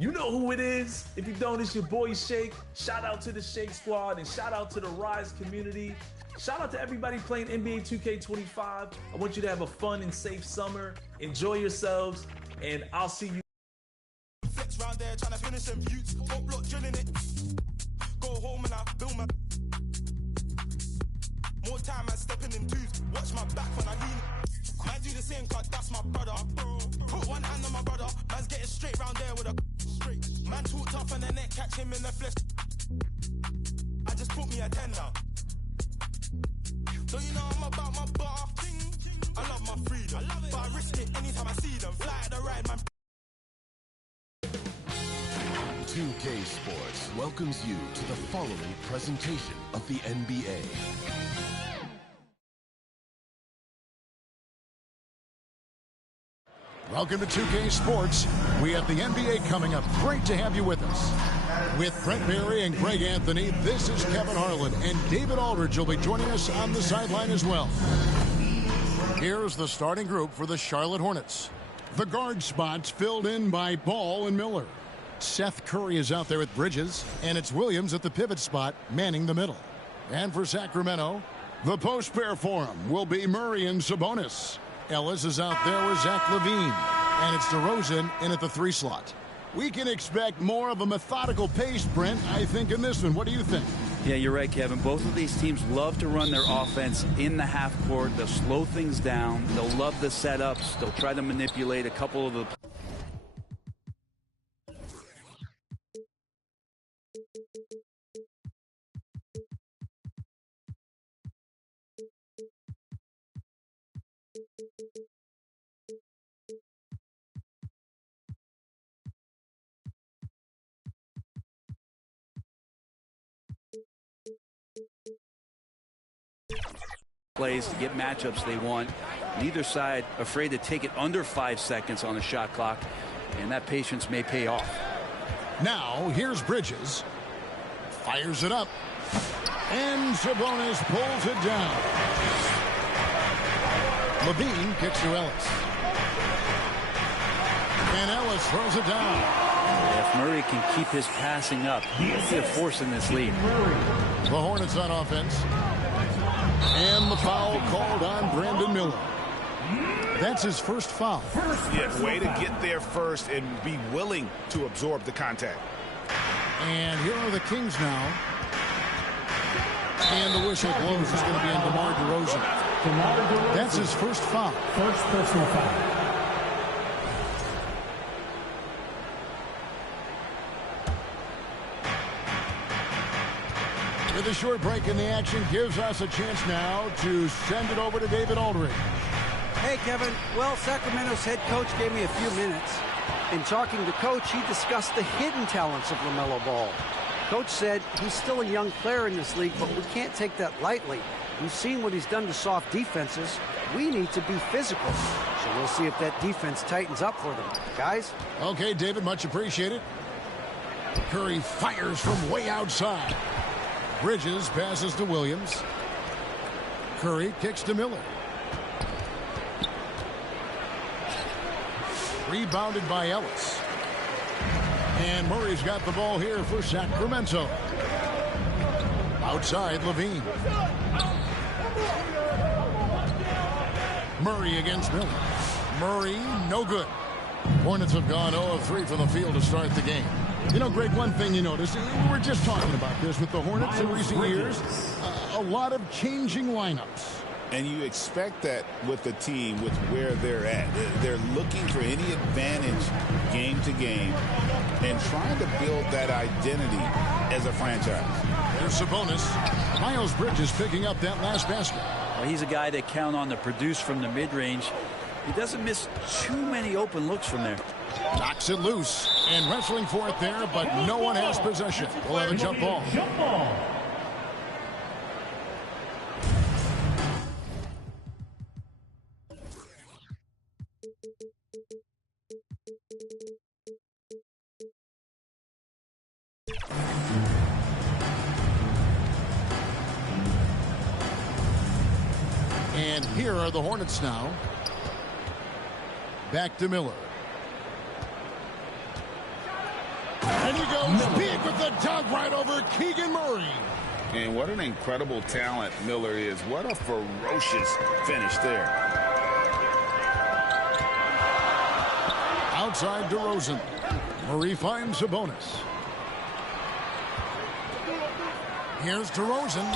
You know who it is. If you don't, it's your boy Shake. Shout out to the Shake Squad and shout out to the Rise community. Shout out to everybody playing NBA 2K25. I want you to have a fun and safe summer. Enjoy yourselves, and I'll see you. Flex round there trying to finish them youths. Don't block drilling it. Go home and I build my. More time I stepping in twos. Watch my back when I lean. I do the same cut, that's my brother. Put one hand on my brother. Man's getting straight round there with a straight. Man too tough on the neck, catch him in the flesh. I just put me a 10 now. So you know I'm about my bar. I love my freedom, but I risk it anytime I see them. Fly at the ride, man. 2K Sports welcomes you to the following presentation of the NBA. Welcome to 2K Sports. We have the NBA coming up. Great to have you with us. With Brent Barry and Greg Anthony, this is Kevin Harlan, and David Aldridge will be joining us on the sideline as well. Here's the starting group for the Charlotte Hornets. The guard spots filled in by Ball and Miller. Seth Curry is out there with Bridges, and it's Williams at the pivot spot, manning the middle. And for Sacramento, the post pair for him will be Murray and Sabonis. Ellis is out there with Zach LaVine, and it's DeRozan in at the 3 slot. We can expect more of a methodical pace, Brent, I think, in this one. What do you think? Yeah, you're right, Kevin. Both of these teams love to run their offense in the half court. They'll slow things down. They'll love the setups. They'll try to manipulate a couple of the plays to get matchups they want. Neither side afraid to take it under 5 seconds on the shot clock, and that patience may pay off. Now, here's Bridges. Fires it up. And Sabonis pulls it down. LaVine kicks to Ellis. And Ellis throws it down. If Murray can keep his passing up, he'll be a force in this league. The Hornets on offense. And the foul called on Brandon Miller. That's his first foul. Yeah, way to get there first and be willing to absorb the contact. And here are the Kings now. And the whistle blows. It's going to be on DeMar DeRozan. That's his first foul. First personal foul. With a short break in the action gives us a chance now to send it over to David Aldridge. Hey, Kevin. Well, Sacramento's head coach gave me a few minutes. In talking to Coach, he discussed the hidden talents of LaMelo Ball. Coach said he's still a young player in this league, but we can't take that lightly. We've seen what he's done to soft defenses. We need to be physical. So we'll see if that defense tightens up for them. Guys? Okay, David, much appreciated. Curry fires from way outside. Bridges passes to Williams. Curry kicks to Miller. Rebounded by Ellis. And Murray's got the ball here for Sacramento. Outside, LaVine. Murray against Miller. Murray, no good. Hornets have gone 0 of 3 from the field to start the game. You know, Greg, one thing you notice, we were just talking about this with the Hornets in recent years, a lot of changing lineups. And you expect that with the team, with where they're at. They're looking for any advantage game to game and trying to build that identity as a franchise. There's Sabonis. Miles Bridges picking up that last basket. Well, he's a guy they count on to produce from the mid-range. He doesn't miss too many open looks from there. Knocks it loose and wrestling for it there, but no one has possession. We'll have a jump ball. And here are the Hornets now. Back to Miller. And he goes big with the dunk right over Keegan Murray. And what an incredible talent Miller is. What a ferocious finish there. Outside DeRozan. Murray finds Sabonis. Here's DeRozan.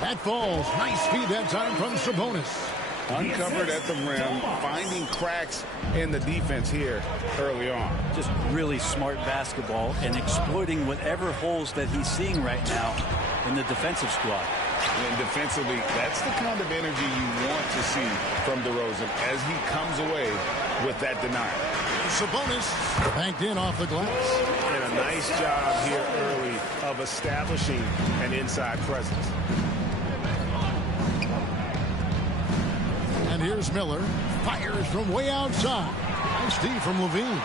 That falls. Nice feed that time from Sabonis. Uncovered at the rim, finding cracks in the defense here early on. Just really smart basketball and exploiting whatever holes that he's seeing right now in the defensive squad. And defensively, that's the kind of energy you want to see from DeRozan as he comes away with that denial. Sabonis banked in off the glass. And a nice job here early of establishing an inside presence. And here's Miller. Fires from way outside. Nice D from Levine.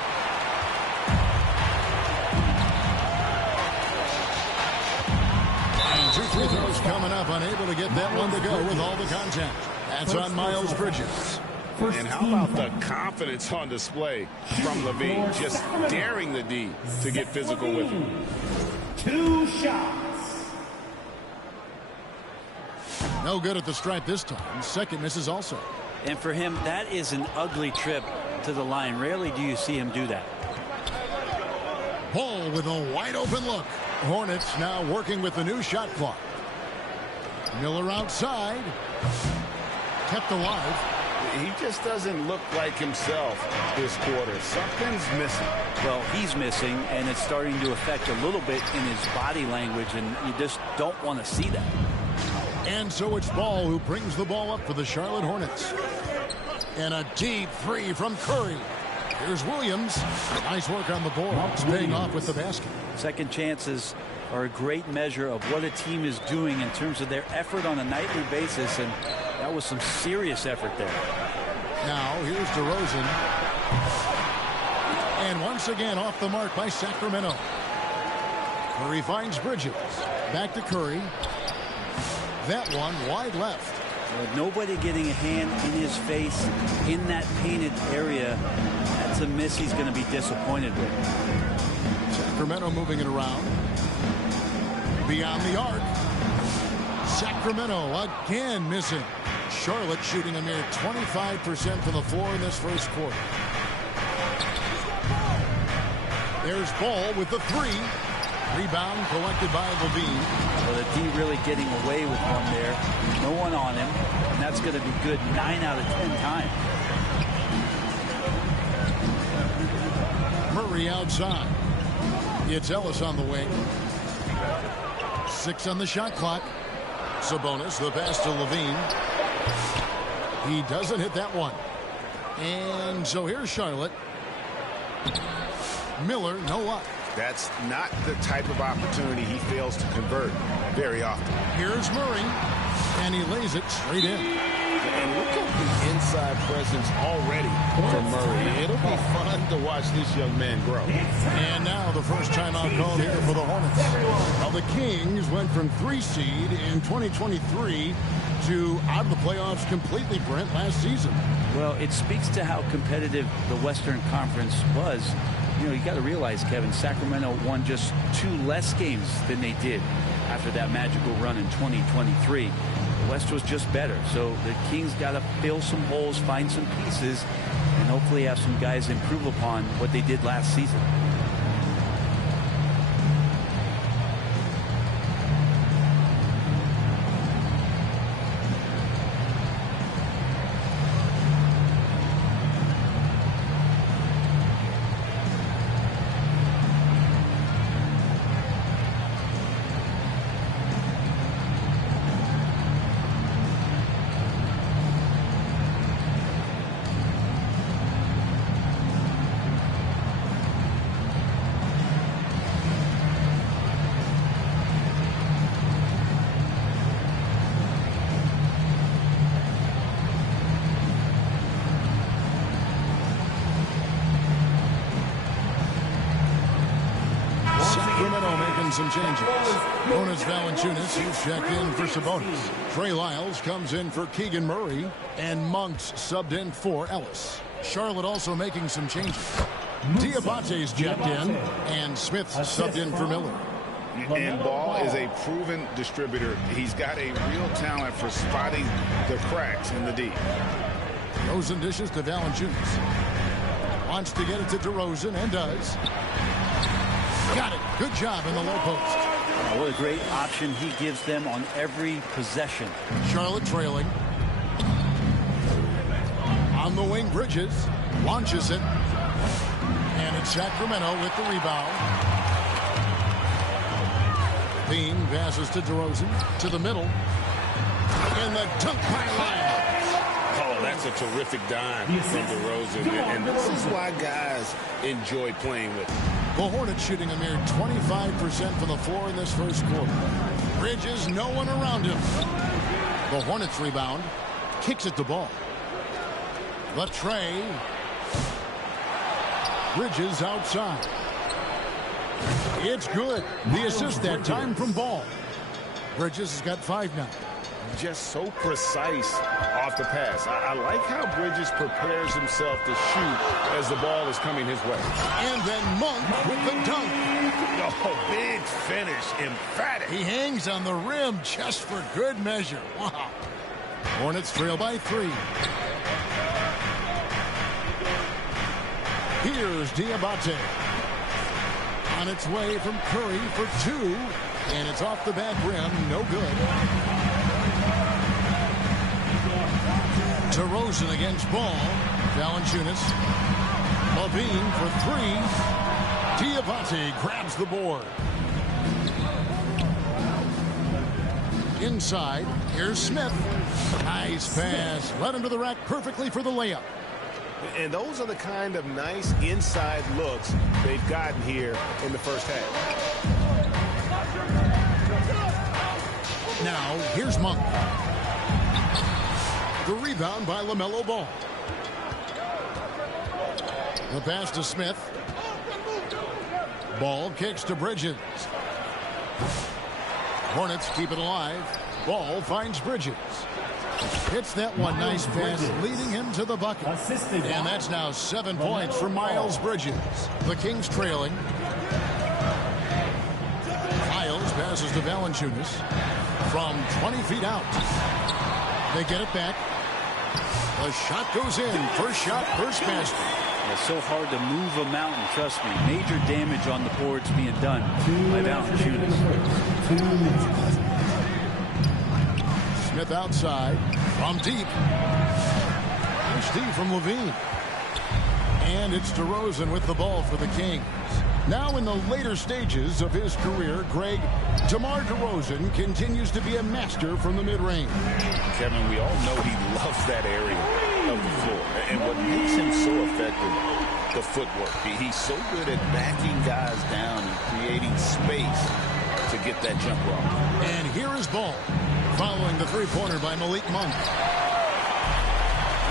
And 2 free throws coming up. Unable to get that one to go with all the contact. That's on Miles Bridges. And how about the confidence on display from Levine, just daring the D to get physical with him. 2 shots. No good at the stripe this time. Second misses also. And for him, that is an ugly trip to the line. Rarely do you see him do that. Ball with a wide open look. Hornets now working with the new shot clock. Miller outside. Kept alive. He just doesn't look like himself this quarter. Something's missing. Well, he's missing, and it's starting to affect a little bit in his body language, and you just don't want to see that. And so it's Ball who brings the ball up for the Charlotte Hornets. And a deep three from Curry. Here's Williams. Nice work on the boards, paying off with the basket. Second chances are a great measure of what a team is doing in terms of their effort on a nightly basis, and that was some serious effort there. Now here's DeRozan. And once again off the mark by Sacramento. Curry finds Bridges. Back to Curry. That one wide left. With nobody getting a hand in his face in that painted area, that's a miss he's going to be disappointed with. Sacramento moving it around. Beyond the arc. Sacramento again missing. Charlotte shooting a mere 25% from the floor in this first quarter. There's Ball with the three. Rebound collected by Levine. Well, the D really getting away with one there. No one on him. And that's going to be good 9 out of 10 times. Murray outside. It's Ellis on the wing. 6 on the shot clock. Sabonis, the pass to Levine. He doesn't hit that one. And so here's Charlotte. Miller, no luck. That's not the type of opportunity he fails to convert very often. Here's Murray, and he lays it straight in. And look at the inside presence already for Murray. It'll be fun to watch this young man grow. And now the first timeout called here for the Hornets. Well, the Kings went from 3 seed in 2023 to out of the playoffs completely, Brent, last season. Well, it speaks to how competitive the Western Conference was. You know, you got to realize, Kevin, Sacramento won just 2 less games than they did after that magical run in 2023. The West was just better. So the Kings got to fill some holes, find some pieces, and hopefully have some guys improve upon what they did last season. Some changes. Jonas Valanciunas, he's checked in for Sabonis. Trey Lyles comes in for Keegan Murray, and Monks subbed in for Ellis. Charlotte also making some changes. Diabate's checked in, and Smith's subbed in for Miller. And Ball is a proven distributor. He's got a real talent for spotting the cracks in the D. DeRozan dishes to Valanciunas. Wants to get it to DeRozan, and does. Got it. Good job in the low post. What a great option he gives them on every possession. Charlotte trailing. On the wing, Bridges launches it. And it's Sacramento with the rebound. Bean passes to DeRozan, to the middle. And the dunk by Lyles. Oh, that's a terrific dime from DeRozan. And this is why guys enjoy playing with him. The Hornets shooting a mere 25% from the floor in this first quarter. Bridges, no one around him. The Hornets rebound. Kicks it to Ball. The tray. Bridges outside. It's good. The assist that time from Ball. Bridges has got 5 now. Just so precise off the pass. I like how Bridges prepares himself to shoot as the ball is coming his way. And then Monk with the dunk. Oh, big finish. Emphatic. He hangs on the rim just for good measure. Wow. Hornets trail by 3. Here's Diabate. On its way from Curry for 2. And it's off the back rim. No good. DeRozan against Ball. Valanciunas. Levine for 3. Diabate grabs the board. Inside. Here's Smith. Nice pass. Led him to the rack perfectly for the layup. And those are the kind of nice inside looks they've gotten here in the first half. Now, here's Monk. The rebound by LaMelo Ball. The pass to Smith. Ball kicks to Bridges. Hornets keep it alive. Ball finds Bridges. Hits that one. Nice pass, leading him to the bucket. And that's now 7 points for Miles Bridges. The Kings trailing. Miles passes to Valanciunas from 20 feet out. They get it back. The shot goes in. First shot, first basket. It's so hard to move a mountain, trust me. Major damage on the boards being done by Valanciunas. Smith outside from deep. Steve from Levine. And it's DeRozan with the ball for the Kings. Now in the later stages of his career, Greg, DeMar DeRozan continues to be a master from the mid-range. Kevin, we all know he loves that area of the floor. And what makes him so effective, the footwork. He's so good at backing guys down and creating space to get that jumper off. And here is Ball, following the three-pointer by Malik Monk.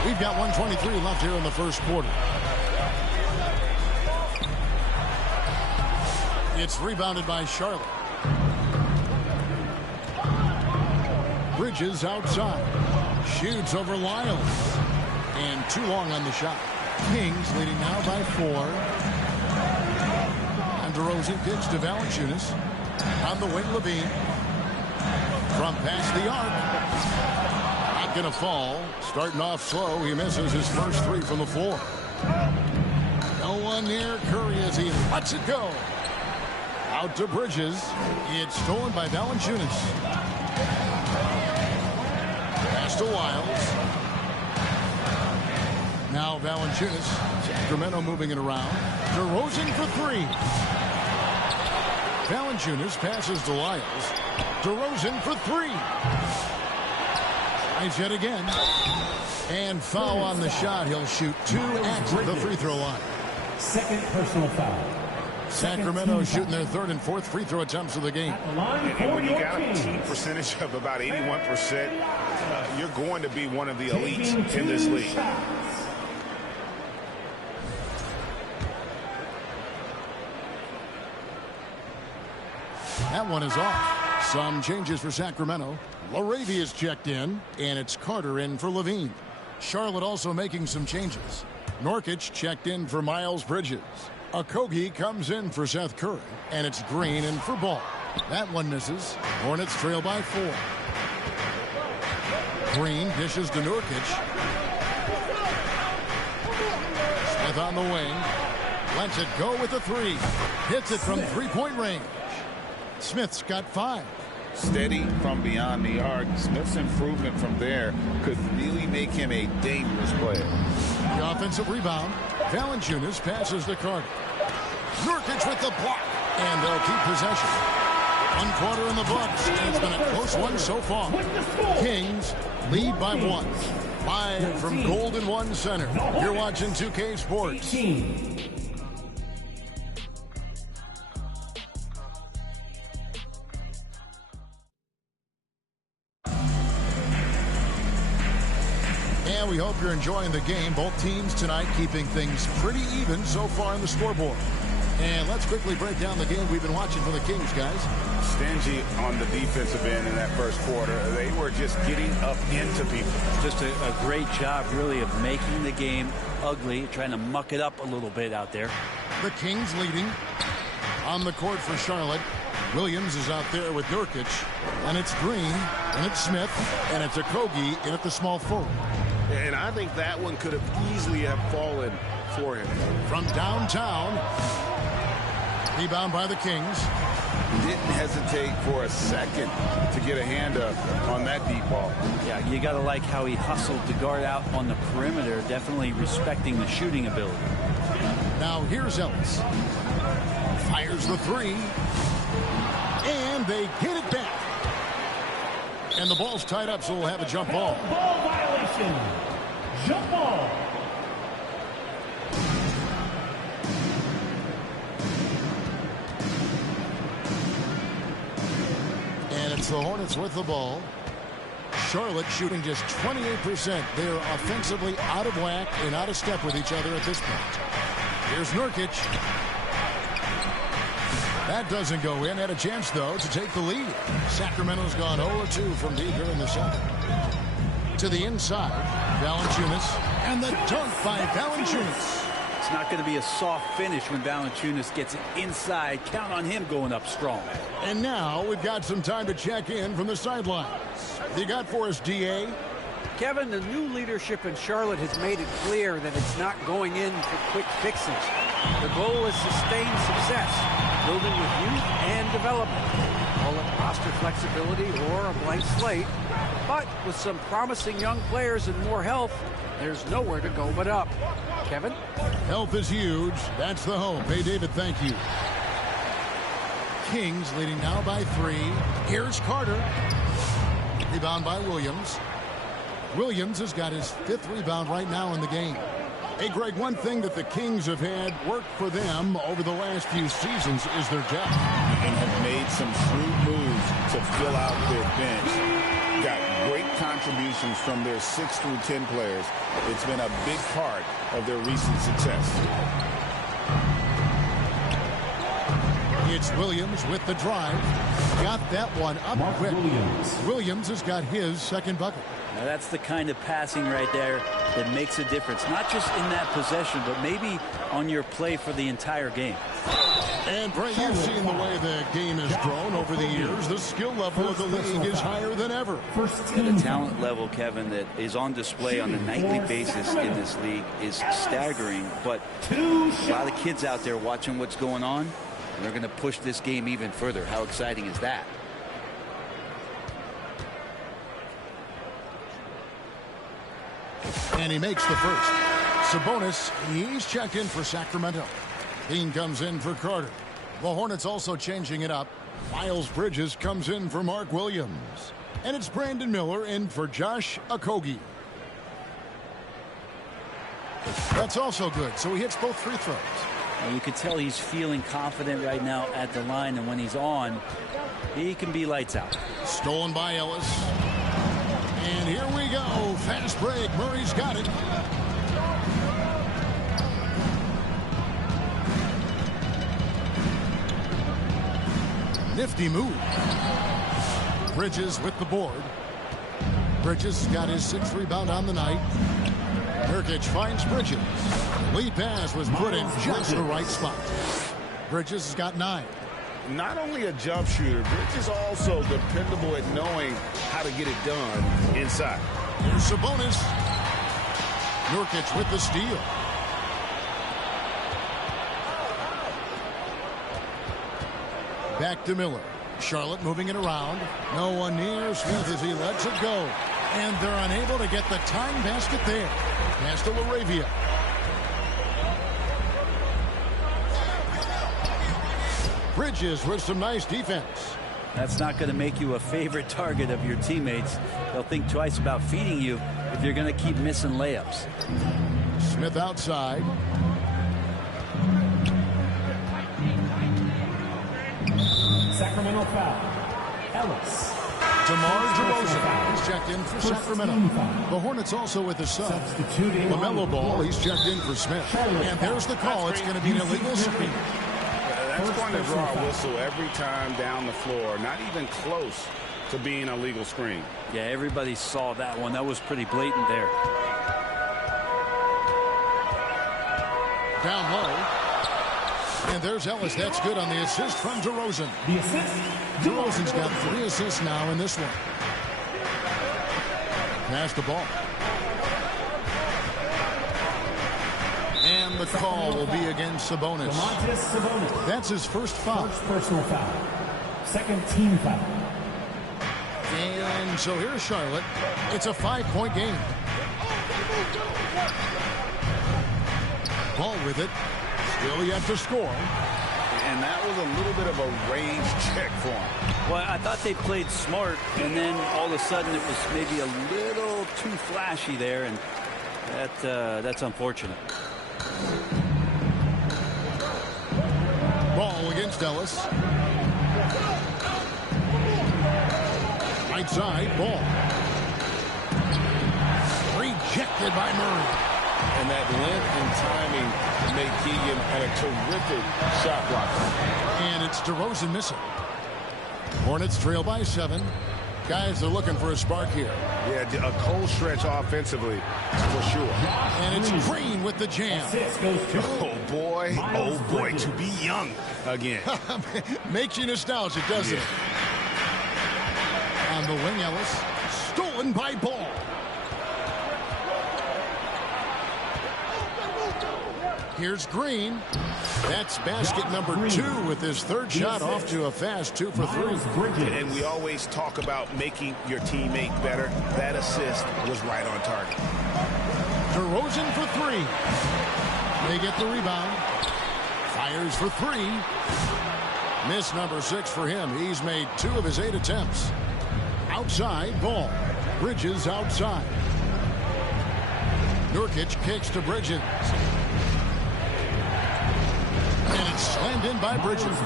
We've got 1:23 left here in the first quarter. It's rebounded by Charlotte. Bridges outside. Shoots over Lyles. And too long on the shot. Kings leading now by 4. And DeRozan kicks to Valanciunas. On the wing, Levine. From past the arc. Not going to fall. Starting off slow. He misses his first 3 from the floor. No one near Curry as he lets it go. Out to Bridges. It's stolen by Valanciunas. Pass to Lyles. Now Valanciunas. Sacramento moving it around. DeRozan for 3. Valanciunas passes to Lyles. DeRozan for 3. Tries yet again. And foul on the shot. He'll shoot 2 at the free throw line. Second personal foul. Sacramento shooting their 3rd and 4th free throw attempts of the game. And when you got a team percentage of about 81%, you're going to be one of the elites in this league. That one is off. Some changes for Sacramento. Laravia's checked in, and it's Carter in for Levine. Charlotte also making some changes. Nurkic checked in for Miles Bridges. Okogie comes in for Seth Curry. And it's Green in for Ball. That one misses. Hornets trail by 4. Green dishes to Nurkic. Smith on the wing. Lets it go with a 3. Hits it from three-point range. Smith's got 5. Steady from beyond the arc. Smith's improvement from there could really make him a dangerous player. The offensive rebound. Valanciunas passes to Carter. Nurkic with the block. And they'll keep possession. 1 quarter in the books. It's been a close one so far. Kings lead by 1. Live from Golden One Center. You're watching 2K Sports. And we hope you're enjoying the game. Both teams tonight keeping things pretty even so far on the scoreboard. And let's quickly break down the game we've been watching for the Kings, guys. Stingy on the defensive end in that first quarter. They were just getting up into people. Just a great job, really, of making the game ugly, trying to muck it up a little bit out there. The Kings leading on the court for Charlotte. Williams is out there with Nurkic. And it's Green, and it's Smith, and it's Okogie in at the small forward. And I think that one could have easily have fallen for him. From downtown, rebound by the Kings. Didn't hesitate for a second to get a hand up on that deep ball. Yeah, you got to like how he hustled the guard out on the perimeter, definitely respecting the shooting ability. Now here's Ellis. Fires the 3. And they get it back. And the ball's tied up, so we'll have a jump ball. Ball violation. Jump ball. And it's the Hornets with the ball. Charlotte shooting just 28%. They are offensively out of whack and out of step with each other at this point. Here's Nurkic. That doesn't go in. Had a chance, though, to take the lead. Sacramento's gone 0-2 from deep here in the second. To the inside, Valanciunas. And the dunk by Valanciunas. It's not going to be a soft finish when Valanciunas gets it inside. Count on him going up strong. And now we've got some time to check in from the sidelines. You got for us, D.A.? Kevin, the new leadership in Charlotte has made it clear that it's not going in for quick fixes. The goal is sustained success, building with youth and development. Call it roster flexibility or a blank slate. But with some promising young players and more health, there's nowhere to go but up. Kevin? Health is huge. That's the hope. Hey, David, thank you. Kings leading now by 3. Here's Carter. Rebound by Williams. Williams has got his 5th rebound right now in the game. Hey, Greg, one thing that the Kings have had work for them over the last few seasons is their depth. And have made some shrewd moves to fill out their bench. Got great contributions from their 6 through 10 players. It's been a big part of their recent success. It's Williams with the drive. Got that one up quick. Williams has got his 2nd bucket. Now that's the kind of passing right there that makes a difference. Not just in that possession, but maybe on your play for the entire game. And Brent, you've seen the way the game has grown over the years. The skill level of the league is higher than ever. And the talent level, Kevin, that is on display on a nightly basis in this league is staggering. But a lot of kids out there watching what's going on, and they're going to push this game even further. How exciting is that? And he makes the first. Sabonis, he's checked in for Sacramento. Dean comes in for Carter. The Hornets also changing it up. Miles Bridges comes in for Mark Williams. And it's Brandon Miller in for Josh Okogie. That's also good, so he hits both free throws. And you can tell he's feeling confident right now at the line, and when he's on, he can be lights out. Stolen by Ellis. And here we go. Fast break. Murray's got it. Nifty move. Bridges with the board. Bridges got his 6th rebound on the night. Nurkic finds Bridges. The lead pass was put in just the right spot. Bridges has got 9. Not only a jump shooter, Bridges also dependable at knowing how to get it done inside. Here's Sabonis. Nurkic with the steal. Back to Miller. Charlotte moving it around. No one near Smith as he lets it go. And they're unable to get the tying basket there. Pass to LaRavia. Bridges with some nice defense. That's not going to make you a favorite target of your teammates. They'll think twice about feeding you if you're going to keep missing layups. Smith outside. Sacramento foul. Ellis. DeMar DeRozan. He's checked in for Sacramento. The Hornets also with a sub. LaMelo Ball. He's checked in for Smith. And there's the call. It's going to be an illegal screen. That's going to draw a whistle every time down the floor. Not even close to being a legal screen. Yeah, everybody saw that one. That was pretty blatant there. Down low. And there's Ellis. That's good on the assist from DeRozan. The assist. DeRozan's got 3 assists now in this one. Pass the ball. And the call will be against Sabonis. Sabonis. That's his first foul. First personal foul. Second team foul. And so here's Charlotte. It's a 5-point game. Ball with it. Still yet to score. And that was a little bit of a range check for him. Well, I thought they played smart, and then all of a sudden it was maybe a little too flashy there, and that's unfortunate. Ball against Ellis. Right side, ball. Rejected by Murray. And that length and timing made Keegan a terrific shot blocker. And it's DeRozan missing. Hornets trail by 7. Guys are looking for a spark here. Yeah, a cold stretch offensively, for sure. And it's Green with the jam. Oh, boy, to be young again. Makes you nostalgic, doesn't it? On the wing, Ellis. Stolen by Ball. Here's Green. That's basket number 2 with his third shot off to a fast 2 for 3. And we always talk about making your teammate better. That assist was right on target. DeRozan for 3. They get the rebound. Fires for 3. Miss number 6 for him. He's made 2 of his 8 attempts. Outside, Ball. Bridges outside. Nurkic kicks to Bridges. And it's slammed in by Bridges.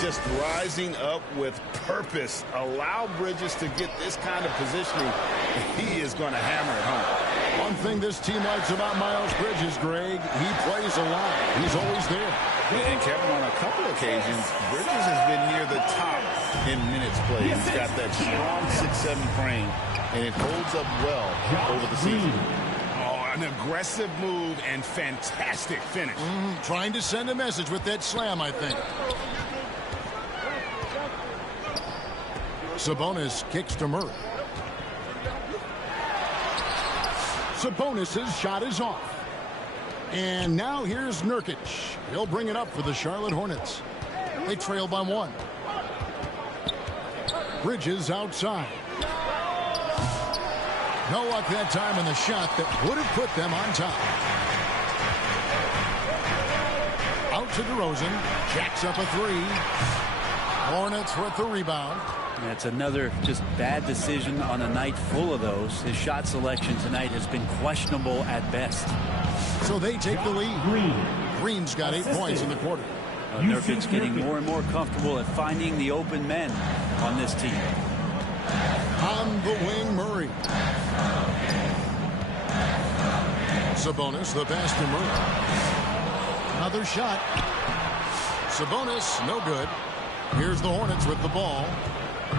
Just rising up with purpose. Allow Bridges to get this kind of positioning. He is going to hammer it home. One thing this team likes about Miles Bridges, Greg, he plays a lot. He's always there. And Kevin, on a couple occasions, Bridges has been near the top in minutes played. He's got that strong 6'7" frame, and it holds up well over the season. An aggressive move and fantastic finish. Trying to send a message with that slam, I think. Sabonis kicks to Murray. Sabonis' shot is off. And now here's Nurkic. He'll bring it up for the Charlotte Hornets. They trail by 1. Bridges outside. No luck that time in the shot that would have put them on top. Out to DeRozan. Jacks up a 3. Hornets with the rebound. That's another just bad decision on a night full of those. His shot selection tonight has been questionable at best. So they take the lead. Green's got 8 points in the quarter. Nurkic's getting more and more comfortable at finding the open men on this team. On the wing, Murray. Sabonis, the pass to Murray. Another shot. Sabonis, no good. Here's the Hornets with the ball.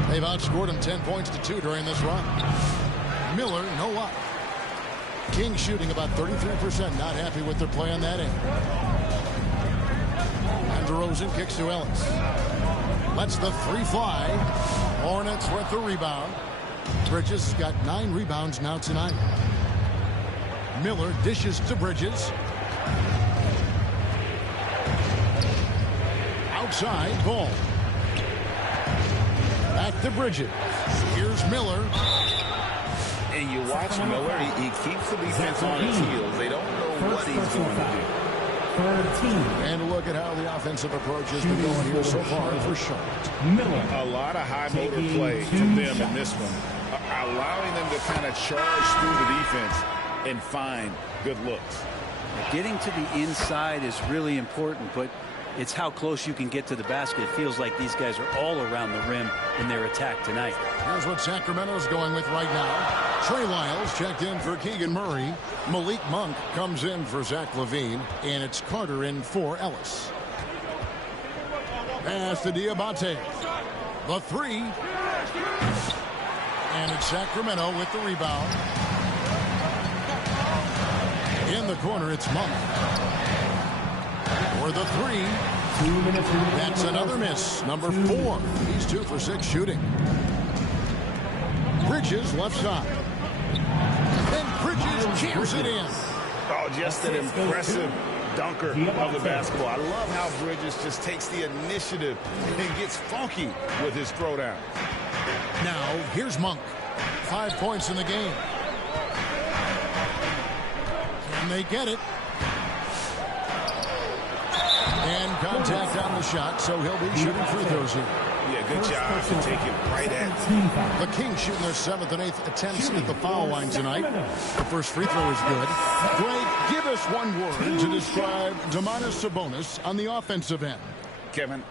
They've outscored them 10 points to 2 during this run. Miller, no luck. King shooting about 33%. Not happy with their play on that end. And DeRozan kicks to Ellis. Lets the three fly. Hornets with the rebound. Bridges got 9 rebounds now tonight. Miller dishes to Bridges. Outside, ball. Back to Bridges. Here's Miller. And you watch Miller, he keeps the defense on his heels. They don't know what he's going to do. And look at how the offensive approach has been going here so far for Charlotte. A lot of high motor play from them in this one, allowing them to kind of charge through the defense and find good looks. Getting to the inside is really important, but it's how close you can get to the basket. It feels like these guys are all around the rim in their attack tonight. Here's what Sacramento's going with right now. Trey Lyles checked in for Keegan Murray. Malik Monk comes in for Zach LaVine. And it's Carter in for Ellis. Pass to Diabate. The three. And it's Sacramento with the rebound. In the corner, it's Monk. For the three. That's another miss. Number 4. He's 2 for 6 shooting. Bridges left side. And Bridges jams it in. Oh, just an impressive dunker of the basketball. I love how Bridges just takes the initiative and gets funky with his throwdown. Now, here's Monk. 5 points in the game. Can they get it? And contact on the shot, so he'll be shooting free throws here. Yeah, good job to take it right at. The Kings shooting their 7th and 8th attempts at the foul line tonight. The first free throw is good. Greg, give us one word to describe Domantas Sabonis on the offensive end. Kevin,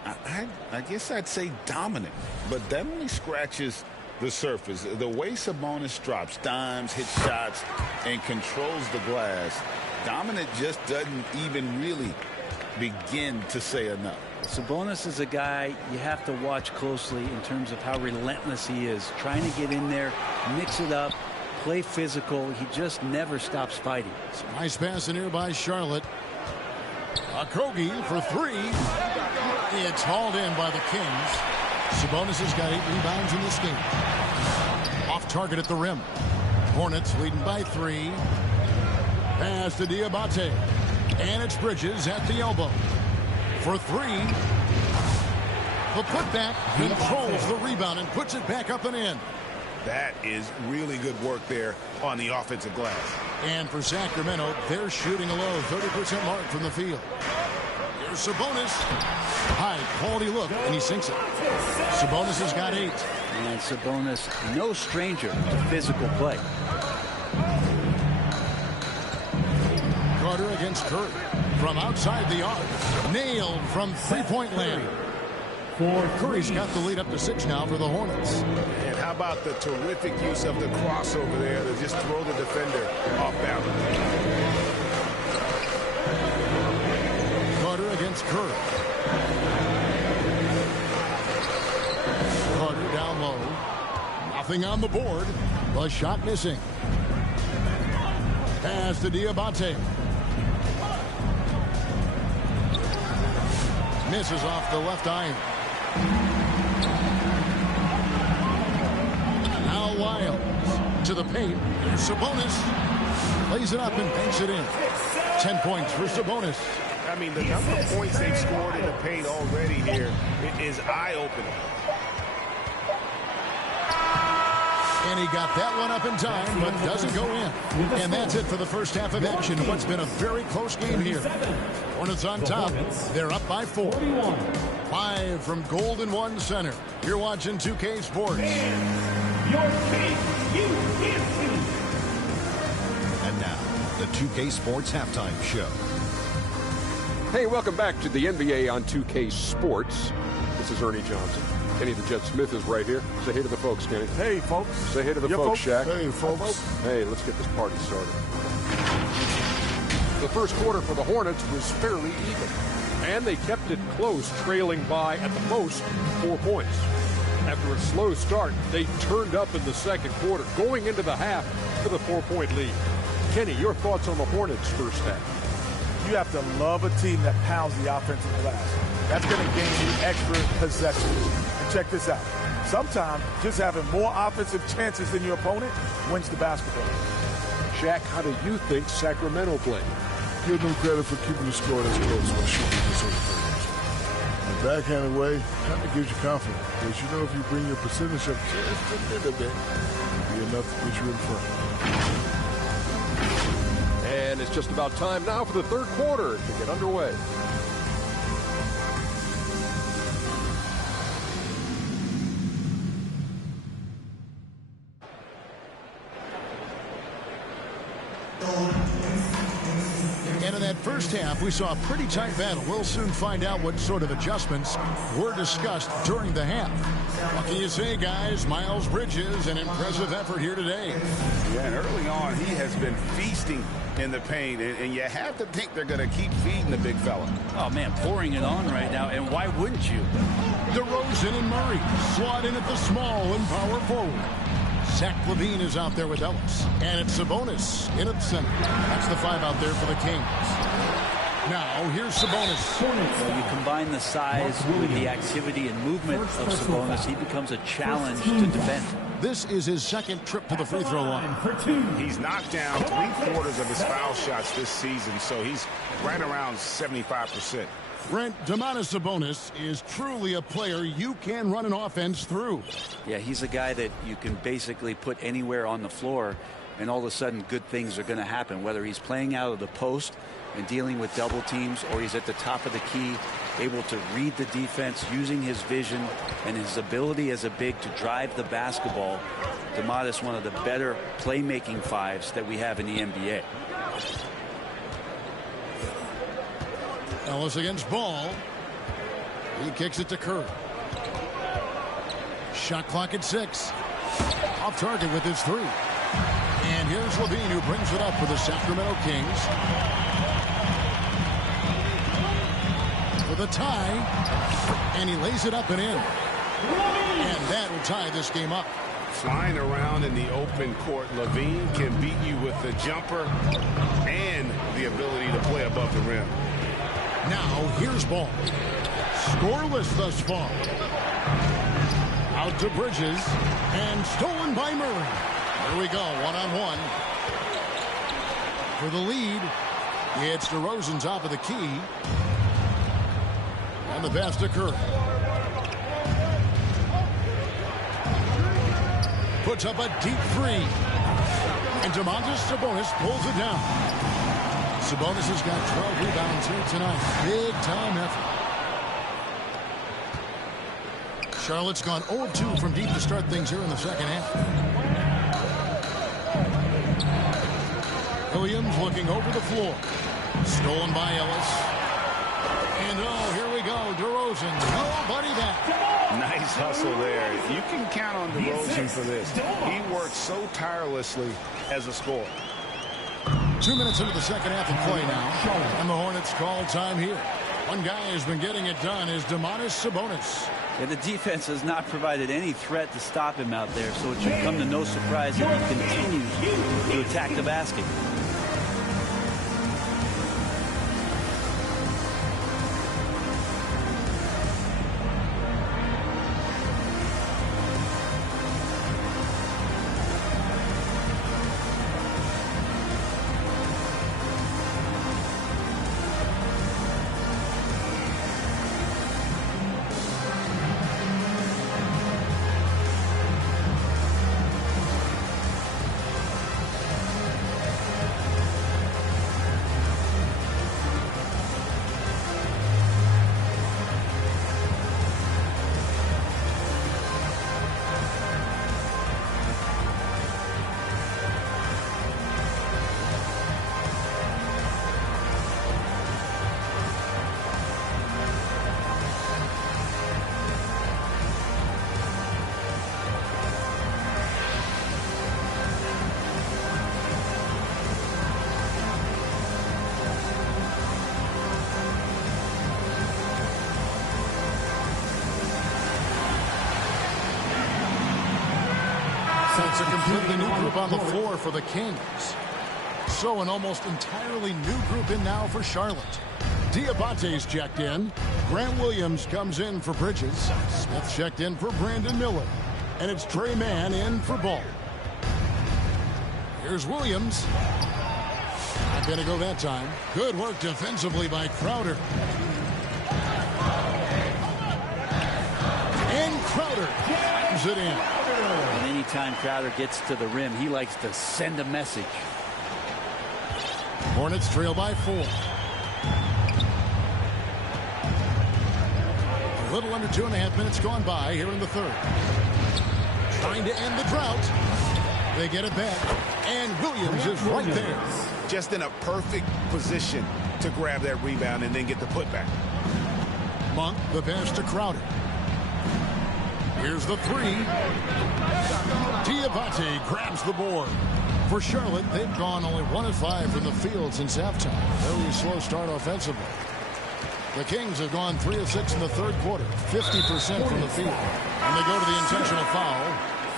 I guess I'd say dominant, but that only scratches the surface. The way Sabonis drops dimes, hits shots, and controls the glass, dominant just doesn't even really begin to say enough. Sabonis is a guy you have to watch closely in terms of how relentless he is. Trying to get in there, mix it up, play physical. He just never stops fighting. Nice pass in here by Charlotte. Okogie for 3. It's hauled in by the Kings. Sabonis has got 8 rebounds in this game. Off target at the rim. Hornets leading by 3. Pass to Diabate. And it's Bridges at the elbow. For 3. The putback controls the rebound and puts it back up and in. That is really good work there on the offensive glass. And for Sacramento, they're shooting a low 30% mark from the field. Here's Sabonis. High quality look, and he sinks it. Sabonis has got 8. And Sabonis, no stranger to physical play. Carter against Curry. From outside the arc. Nailed from three-point land. Curry's got the lead up to 6 now for the Hornets. And how about the terrific use of the crossover there to just throw the defender off balance. Carter against Curry. Carter down low. Nothing on the board. The shot missing. Pass to Diabate. Misses off the left iron. Now Lyles to the paint. Here's Sabonis. Lays it up and banks it in. 10 points for Sabonis. I mean, the number of points they've scored in the paint already here is eye-opening. And he got that one up in time, but doesn't go in. And that's it for the first half of action. What's been a very close game here. Hornets on top. They're up by 4. Live from Golden One Center. You're watching 2K Sports. And now, the 2K Sports Halftime Show. Hey, welcome back to the NBA on 2K Sports. This is Ernie Johnson. Kenny the Jet Smith is right here. Say hey to the folks, Kenny. Hey, folks. Say hey to the folks, Shaq. Hey, folks. Hey, let's get this party started. The first quarter for the Hornets was fairly even, and they kept it close, trailing by, at the most, 4 points. After a slow start, they turned up in the second quarter, going into the half with a 4-point lead. Kenny, your thoughts on the Hornets' first half? You have to love a team that pounds the offensive glass. That's going to gain you extra possessions. And check this out. Sometimes just having more offensive chances than your opponent wins the basketball. Shaq, how do you think Sacramento played? Give them credit for keeping the score this close while shooting this sort of thing. In a backhanded way kind of gives you confidence. Because you know if you bring your percentage up just a little bit, it'll be enough to get you in front. And it's just about time now for the third quarter to get underway. And in that first half, we saw a pretty tight battle. We'll soon find out what sort of adjustments were discussed during the half. What can you say, guys? Miles Bridges, an impressive effort here today. Yeah, and early on, he has been feasting in the paint, and you have to think they're going to keep feeding the big fella. Oh, man, pouring it on right now, and why wouldn't you? DeRozan and Murray slot in at the small and power forward. Zach LaVine is out there with Ellis. And it's Sabonis in at the center. That's the 5 out there for the Kings. Now, here's Sabonis. Well, you combine the size with the activity and movement of Sabonis, he becomes a challenge to defend. This is his second trip to the free throw line. He's knocked down 3/4 of his foul shots this season, so he's right around 75%. Brent, Domantas Sabonis is truly a player you can run an offense through. Yeah, he's a guy that you can basically put anywhere on the floor, and all of a sudden good things are going to happen, whether he's playing out of the post and dealing with double teams, or he's at the top of the key, able to read the defense, using his vision and his ability as a big to drive the basketball. Domantas, one of the better playmaking 5s that we have in the NBA. Ellis against Ball. He kicks it to Curry. Shot clock at 6. Off target with his 3. And here's LaVine, who brings it up for the Sacramento Kings. For the tie. And he lays it up and in. And that will tie this game up. Flying around in the open court, LaVine can beat you with the jumper and the ability to play above the rim. Now, here's Ball. Scoreless thus far. Out to Bridges. And stolen by Murray. There we go, one-on-one. For the lead, it's DeRozan top of the key. And the pass to Curry. Puts up a deep 3. And Domantas Sabonis pulls it down. Sabonis has got 12 rebounds here tonight. Big time effort. Charlotte's gone 0 of 2 from deep to start things here in the second half. Williams looking over the floor. Stolen by Ellis. And oh, here we go. DeRozan. Nobody back. Nice hustle there. You can count on DeRozan for this. He works so tirelessly as a scorer. 2 minutes into the second half of play now. And the Hornets call time here. One guy who's been getting it done is Domantas Sabonis. Yeah, the defense has not provided any threat to stop him out there, so it should come to no surprise that he continues to attack the basket. It's a completely new group on the floor for the Kings. So an almost entirely new group in now for Charlotte. Diabate's checked in. Grant Williams comes in for Bridges. Smith checked in for Brandon Miller. And it's Tre Mann in for Ball. Here's Williams. Not going to go that time. Good work defensively by Crowder. And Crowder slams it in. And anytime Crowder gets to the rim, he likes to send a message. Hornets trail by 4. A little under 2.5 minutes gone by here in the third. Trying to end the drought. They get it back. And Williams is right there. Just in a perfect position to grab that rebound and then get the putback. Monk, the pass to Crowder. Here's the 3. Diabate grabs the board. For Charlotte, they've gone only 1 of 5 from the field since halftime. Very slow start offensively. The Kings have gone 3 of 6 in the third quarter, 50% from the field. And they go to the intentional foul.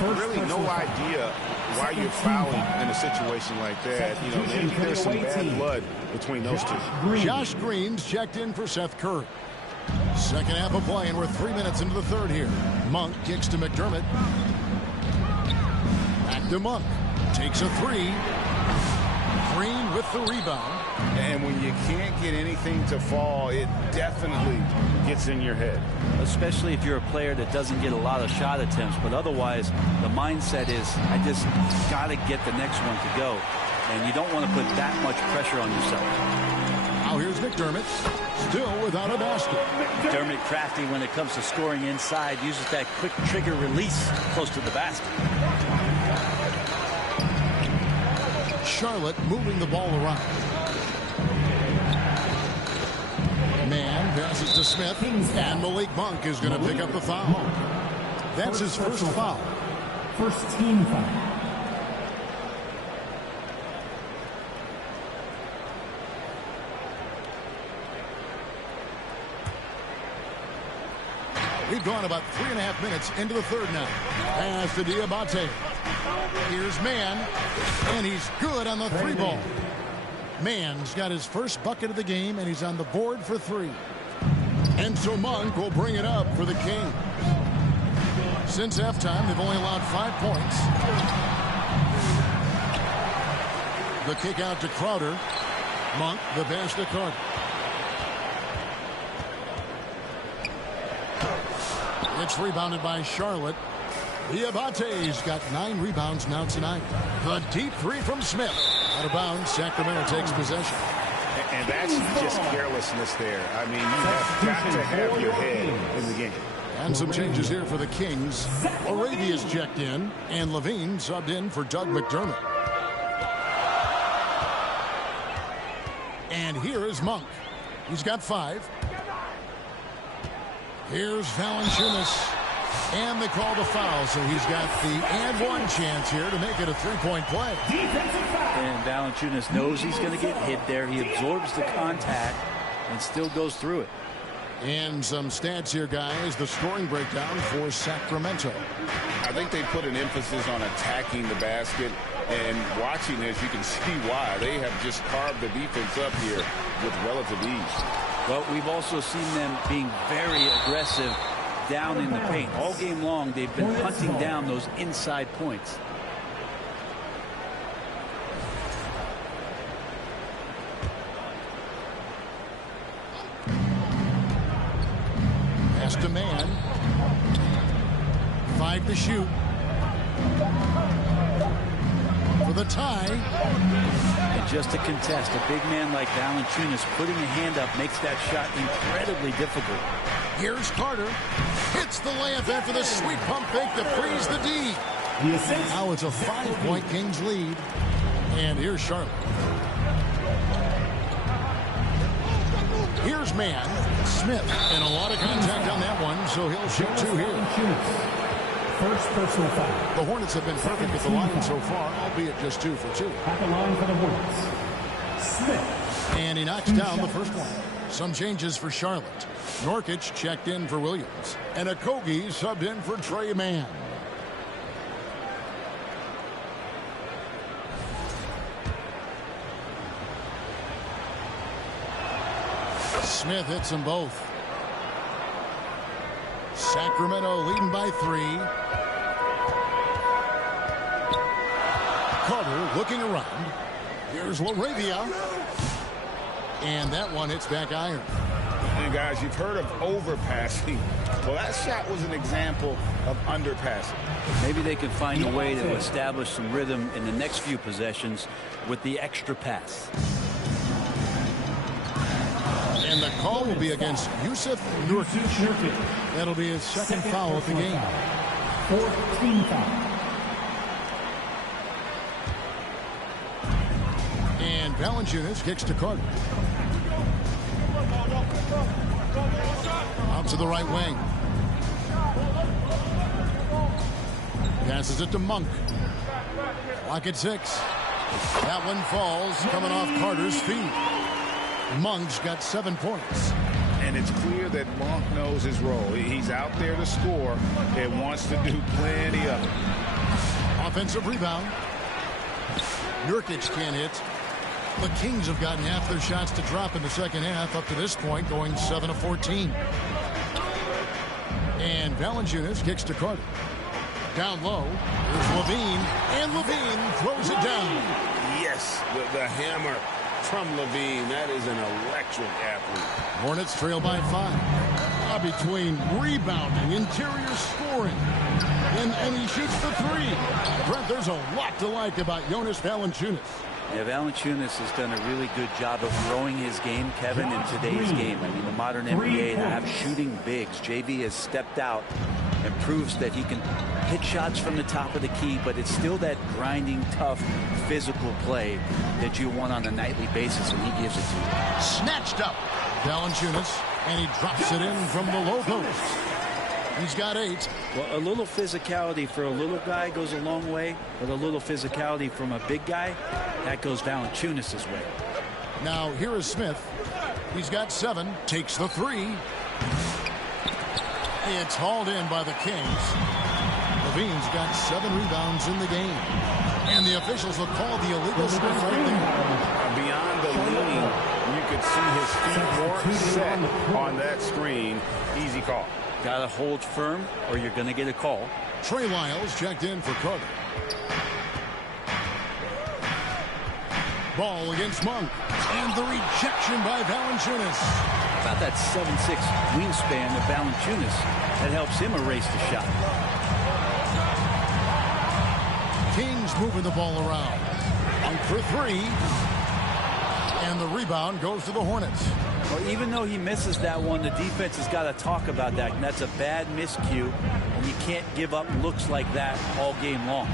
Really no idea why you're fouling in a situation like that. You know, maybe there's some bad blood between those two. Josh Green's checked in for Seth Curry. Second half of play, and we're 3 minutes into the third here. Monk kicks to McDermott. Back to Monk. Takes a 3. Green with the rebound. And when you can't get anything to fall, it definitely gets in your head. Especially if you're a player that doesn't get a lot of shot attempts. But otherwise, the mindset is, I just got to get the next one to go. And you don't want to put that much pressure on yourself. Now here's McDermott, still without a basket. McDermott crafty when it comes to scoring inside, uses that quick trigger release close to the basket. Charlotte moving the ball around. Mann passes to Smith, and Malik Monk is going to pick up the foul. That's his first foul. First team foul. We've gone about 3.5 minutes into the third now. Pass to Diabate. Here's Mann, and he's good on the 3 ball. Mann's got his first bucket of the game, and he's on the board for 3. And so Monk will bring it up for the Kings. Since halftime, they've only allowed 5 points. The kick out to Crowder. Monk, the pass to Carter. It's rebounded by Charlotte. Diabate's got 9 rebounds now tonight. The deep 3 from Smith. Out of bounds, Sacramento takes possession. And that's just carelessness there. I mean, you have got to have your head in the game. And some changes here for the Kings. Arabia's checked in, and Levine subbed in for Doug McDermott. And here is Monk. He's got 5. Here's Valanciunas. And they call the foul, so he's got the and 1 chance here to make it a 3-point play. And Valanciunas knows he's going to get hit there. He absorbs the contact and still goes through it. And some stats here, guys. The scoring breakdown for Sacramento. I think they put an emphasis on attacking the basket. And watching this, you can see why. They have just carved the defense up here with relative ease. Well, we've also seen them being very aggressive down in the paint. All game long, they've been hunting down those inside points. Pass to Mann. 5 to shoot. For the tie. And just to contest, a big man like Valanciunas putting a hand up makes that shot incredibly difficult. Here's Carter. Hits the layup after the sweet pump fake to freeze the D. Now it's a 5-point Kings lead. And here's Charlotte. Here's Mann. Smith. And a lot of contact on that one, so he'll shoot 2 here. First personal foul. The Hornets have been perfect at the line so far, albeit just 2 for 2. At the line for the Hornets, Smith. And he knocks down the first one. Some changes for Charlotte. Nurkic checked in for Williams. And Okogie subbed in for Tre Mann. Smith hits them both. Sacramento leading by 3. Carter looking around. Here's LaRavia. And that one hits back iron. And guys, you've heard of overpassing. Well, that shot was an example of underpassing. Maybe they can find a way to establish some rhythm in the next few possessions with the extra pass. And the call will be against Yusuf Nurkic. That'll be his second foul of the game. 4th team foul. And Valanciunas kicks to Carter. Out to the right wing. Passes it to Monk. Clock at 6. That one falls, coming off Carter's feet. Monk's got 7 points. And it's clear that Monk knows his role. He's out there to score and wants to do plenty of it. Offensive rebound. Nurkic can't hit. The Kings have gotten half their shots to drop in the second half up to this point, going 7 of 14. And Valanciunas kicks to Carter. Down low, there's Levine, and Levine throws it down. Yes, the hammer from Levine. That is an electric athlete. Hornets trail by 5. Between rebounding, interior scoring, and he shoots the 3. Brent, there's a lot to like about Jonas Valanciunas. Yeah, Valanciunas has done a really good job of growing his game, Kevin, in today's game. I mean, the modern NBA, they have shooting bigs. JV has stepped out and proves that he can hit shots from the top of the key, but it's still that grinding, tough, physical play that you want on a nightly basis, and he gives it to you. Snatched up. Valanciunas, and he drops it in from the low post. He's got 8. Well, a little physicality for a little guy goes a long way, but a little physicality from a big guy, that goes Valanciunas' way. Now, here is Smith. He's got 7, takes the 3. It's hauled in by the Kings. Levine's got 7 rebounds in the game. And the officials will call the illegal screen right there. Beyond the leaning, you could see his feet weren't set on that screen. Easy call. Got to hold firm or you're going to get a call. Trey Lyles checked in for Carter. Ball against Monk. And the rejection by Valanciunas. About that 7'6" wingspan of Valanciunas that helps him erase the shot. Kings moving the ball around. Monk for 3. And the rebound goes to the Hornets. Well, even though he misses that one, the defense has got to talk about that. And that's a bad miscue. And you can't give up looks like that all game long.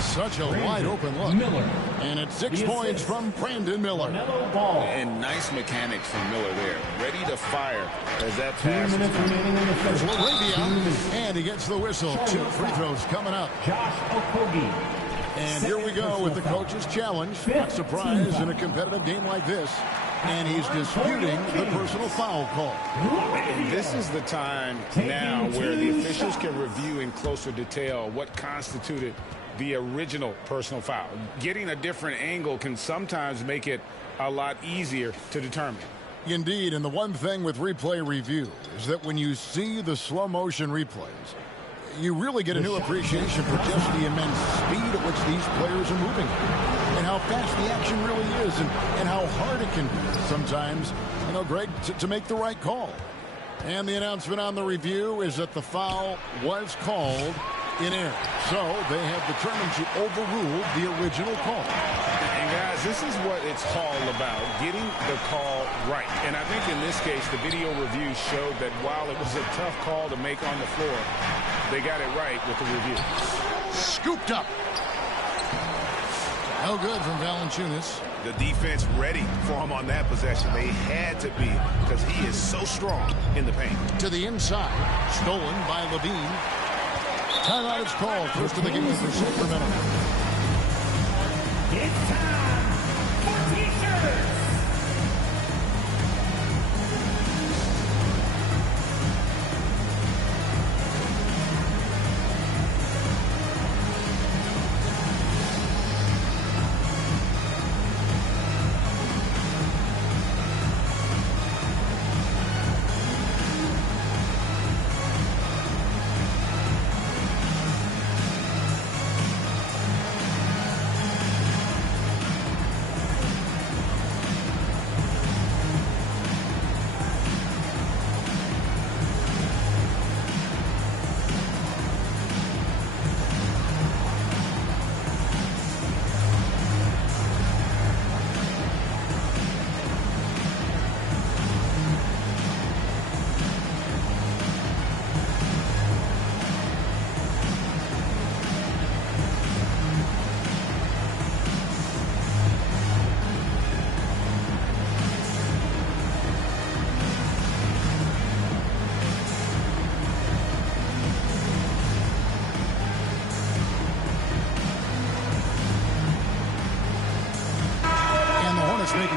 Such a wide open look. Miller. And it's 6 points from Brandon Miller. And nice mechanics from Miller there. Ready to fire as that pass. There's LaRavia. And he gets the whistle. 2 free throws coming up. Josh Okogie. And here we go with the coach's challenge. Not surprised in a competitive game like this. And he's disputing the personal foul call. And this is the time now where the officials can review in closer detail what constituted the original personal foul. Getting a different angle can sometimes make it a lot easier to determine. Indeed, and the one thing with replay review is that when you see the slow motion replays, you really get a new appreciation for just the immense speed at which these players are moving and how fast the action really is and how hard it can be sometimes, you know, Greg, to make the right call. And the announcement on the review is that the foul was called in error. So they have determined to overrule the original call. And guys, this is what it's all about, getting the call right. And I think in this case, the video review showed that while it was a tough call to make on the floor, they got it right with the review. Scooped up. No good from Valanciunas. The defense ready for him on that possession. They had to be because he is so strong in the paint. To the inside. Stolen by Levine. Timeout is called. First of the game for Sacramento. It's time for T-shirts.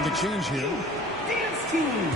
a change here. Dance team.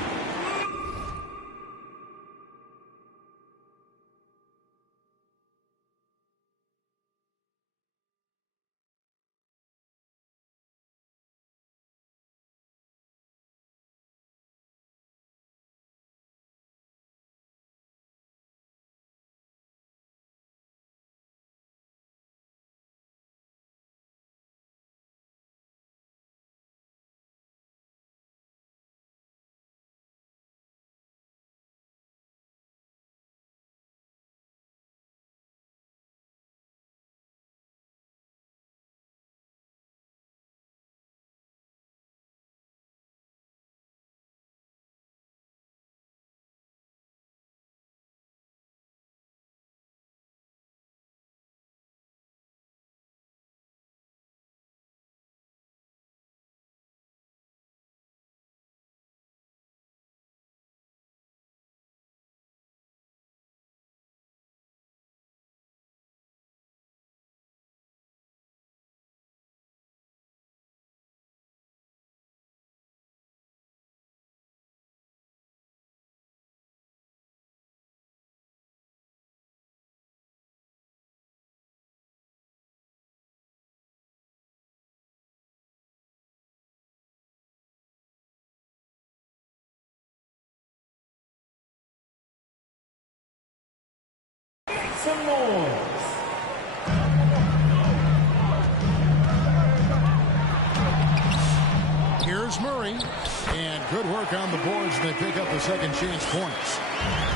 Some noise. Here's Murray. And good work on the boards. They pick up the second chance points.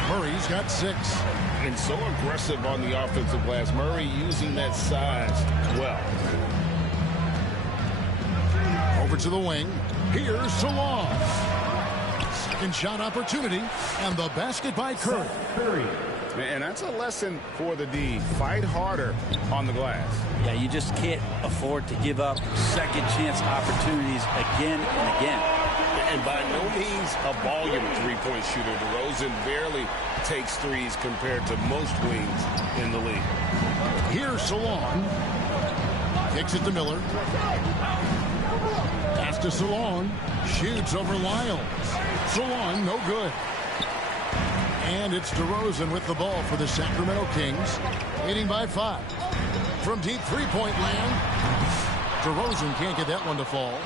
Murray's got 6. And so aggressive on the offensive glass. Murray using that size well. Over to the wing. Here's Salon. Second shot opportunity. And the basket by Curry. And that's a lesson for the D. Fight harder on the glass. Yeah, you just can't afford to give up second chance opportunities again and again. And by no means a volume three-point shooter. DeRozan barely takes threes compared to most wings in the league. Here's Salon. Kicks it to Miller. Pass to Salon. Shoots over Lyles. Salon, no good. And it's DeRozan with the ball for the Sacramento Kings, leading by 5. From deep three-point land, DeRozan can't get that one to fall.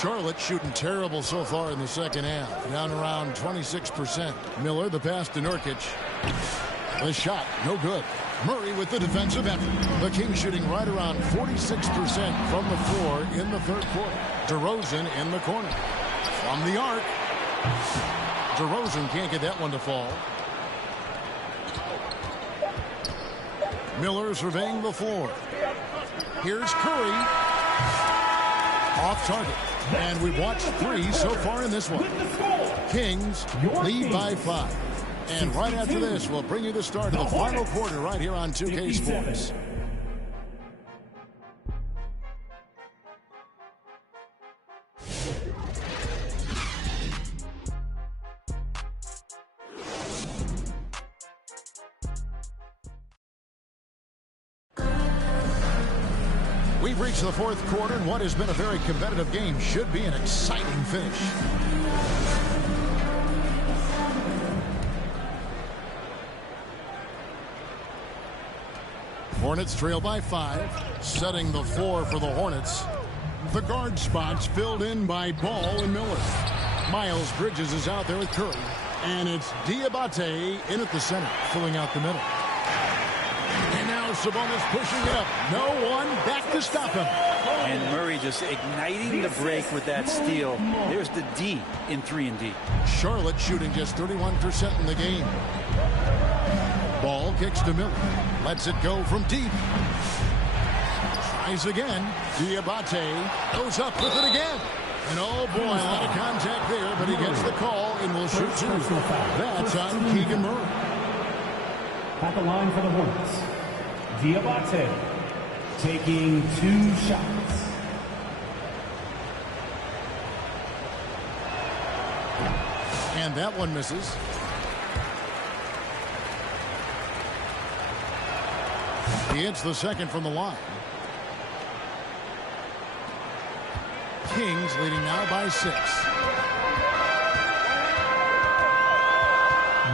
Charlotte shooting terrible so far in the second half, down around 26%. Miller, the pass to Nurkic. The shot, no good. Murray with the defensive effort. The Kings shooting right around 46% from the floor in the third quarter. DeRozan in the corner. From the arc. DeRozan can't get that one to fall. Miller surveying the floor. Here's Curry. Off target. And we've watched 3 so far in this one. Kings lead by 5. And right after this, we'll bring you the start of the final quarter right here on 2K Sports. We've reached the fourth quarter, and what has been a very competitive game should be an exciting finish. Hornets trail by 5, setting the floor for the Hornets. The guard spots filled in by Ball and Miller. Miles Bridges is out there with Curry, and it's Diabate in at the center, filling out the middle. And now Sabonis pushing it up. No one back to stop him. And Murray just igniting the break with that steal. There's the D in 3-and-D. Charlotte shooting just 31% in the game. Ball kicks to Miller. Lets it go from deep. Tries again. Diabate goes up with it again. And oh boy, a lot of contact there, but he gets the call and will shoot 2. That's on Keegan Murray. At the line for the Hornets, Diabate taking 2 shots. And that one misses. He hits the second from the line. Kings leading now by 6.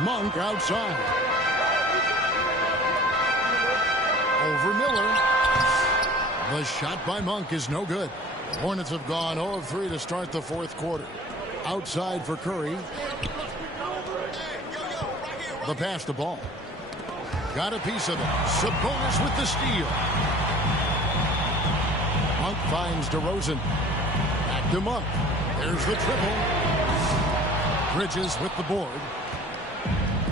Monk outside. Over Miller. The shot by Monk is no good. Hornets have gone 0 of 3 to start the fourth quarter. Outside for Curry. The pass to Ball. Got a piece of it. Sabonis with the steal. Monk finds DeRozan. Back to Monk. There's the triple. Bridges with the board.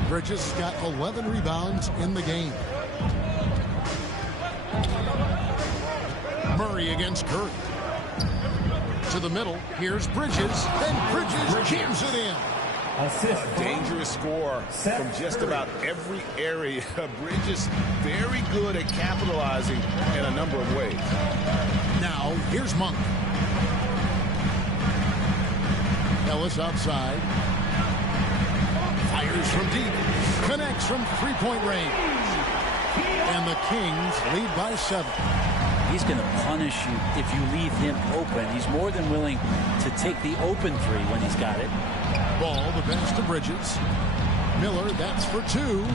Bridges has got 11 rebounds in the game. Murray against Curry. To the middle. Here's Bridges. And Bridges jams it in. A dangerous score from just about every area. Bridges very good at capitalizing in a number of ways. Now, here's Monk. Ellis outside. Fires from deep. Connects from three-point range. And the Kings lead by 7. He's going to punish you if you leave him open. He's more than willing to take the open three when he's got it. Ball, the pass to Bridges. Miller, that's for 2.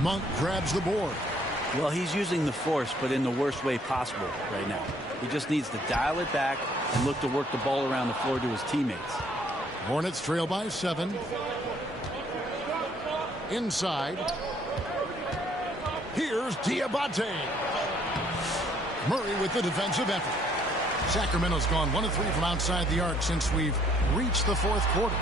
Monk grabs the board. Well, he's using the force, but in the worst way possible right now. He just needs to dial it back and look to work the ball around the floor to his teammates. Hornets trail by 7. Inside. Here's Diabate. Murray with the defensive effort. Sacramento's gone 1 of 3 from outside the arc since we've reached the fourth quarter.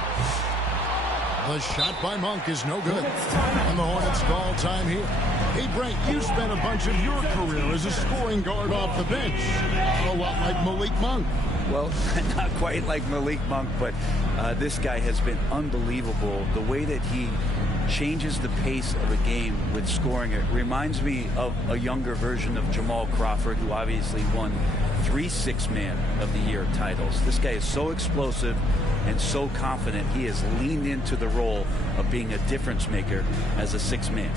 The shot by Monk is no good. And the Hornets call time here. Hey, Brent, you spent a bunch of your career as a scoring guard off the bench. A lot like Malik Monk. Well, not quite like Malik Monk, but this guy has been unbelievable. The way that he changes the pace of a game with scoring. It reminds me of a younger version of Jamal Crawford, who obviously won 3 Six-Man of the Year titles. This guy is so explosive and so confident. He has leaned into the role of being a difference maker as a 6-man.